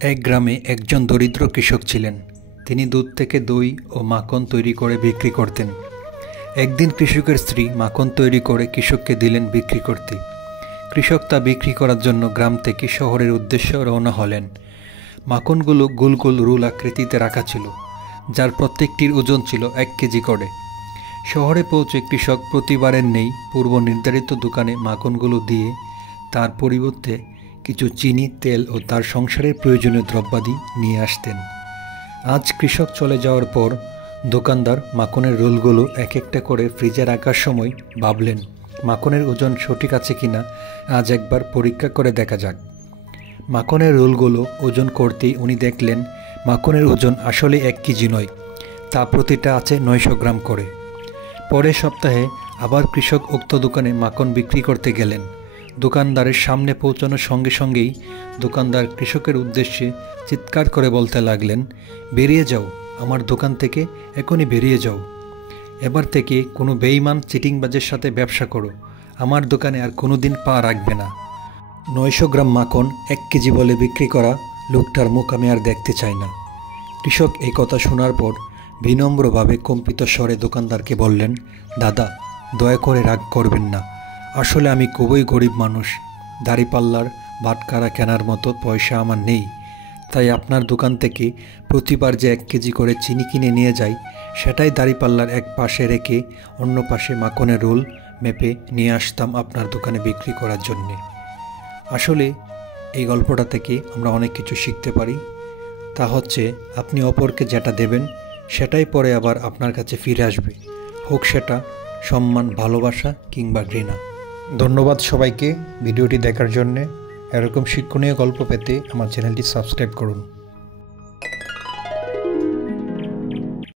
এক গ্রামে একজন দরিদ্র কৃষক ছিলেন। তিনি দুধ থেকে দই ও মাখন তৈরি করে বিক্রি করতেন। একদিন কৃষকের স্ত্রী মাখন তৈরি করে কৃষককে দিলেন বিক্রি করতে। কৃষক তা বিক্রি করার জন্য গ্রাম থেকে শহরের উদ্দেশ্যে রওনা হলেন। মাখনগুলো গোল গোল রুল আকৃতিতে রাখা ছিল, যার প্রত্যেকটির ওজন ছিল 1 কেজি করে। শহরে পৌঁছে কৃষক প্রতিবারের নেই পূর্ব নির্ধারিত দোকানে মাখনগুলো দিয়ে তার পরিবর্তে কিছু চিনি, তেল ও তার সংসারের প্রয়োজনীয় দ্রব্যাদি নিয়ে আসতেন। আজ কৃষক চলে যাওয়ার পর দোকানদার মাখনের রোলগুলো এক একটা করে ফ্রিজে রাখার সময় ভাবলেন, মাখনের ওজন সঠিক আছে কিনা আজ একবার পরীক্ষা করে দেখা যাক। মাখনের রোলগুলো ওজন করতেই উনি দেখলেন মাখনের ওজন আসলে 1 কেজি নয়, তা প্রতিটা আছে 900 গ্রাম করে। পরের সপ্তাহে আবার কৃষক উক্ত দোকানে মাখন বিক্রি করতে গেলেন। দোকানদারের সামনে পৌঁছানোর সঙ্গে সঙ্গেই দোকানদার কৃষকের উদ্দেশ্যে চিৎকার করে বলতে লাগলেন, বেরিয়ে যাও, আমার দোকান থেকে এখনই বেরিয়ে যাও। এবার থেকে কোনো বেঈমান চিটিংবাজের সাথে ব্যবসা করো, আমার দোকানে আর কোনো দিন পা রাখবে না। 900 গ্রাম মাখন 1 কেজি বলে বিক্রি করা লোকটার মুখ আমি আর দেখতে চাই না। কৃষক এই কথা শোনার পর বিনম্রভাবে কম্পিত স্বরে দোকানদারকে বললেন, দাদা, দয়া করে রাগ করবেন না, আসলে আমি খুবই গরিব মানুষ, দাড়িপাল্লার বাটখারা কেনার মতো পয়সা আমার নেই, তাই আপনার দোকান থেকে প্রতিবার যে 1 কেজি করে চিনি কিনে নিয়ে যাই, সেটাই দাড়িপাল্লার এক পাশে রেখে অন্য পাশে মাখনের রোল মেপে নিয়ে আসতাম আপনার দোকানে বিক্রি করার জন্যে। আসলে এই গল্পটা থেকে আমরা অনেক কিছু শিখতে পারি। তা হচ্ছে, আপনি অপরকে যেটা দেবেন সেটাই পরে আবার আপনার কাছে ফিরে আসবে, হোক সেটা সম্মান, ভালোবাসা কিংবা ঘৃণা। ধন্যবাদ সবাইকে ভিডিওটি দেখার জন্যে। এরকম শিক্ষণীয় গল্প পেতে আমার চ্যানেলটি সাবস্ক্রাইব করুন।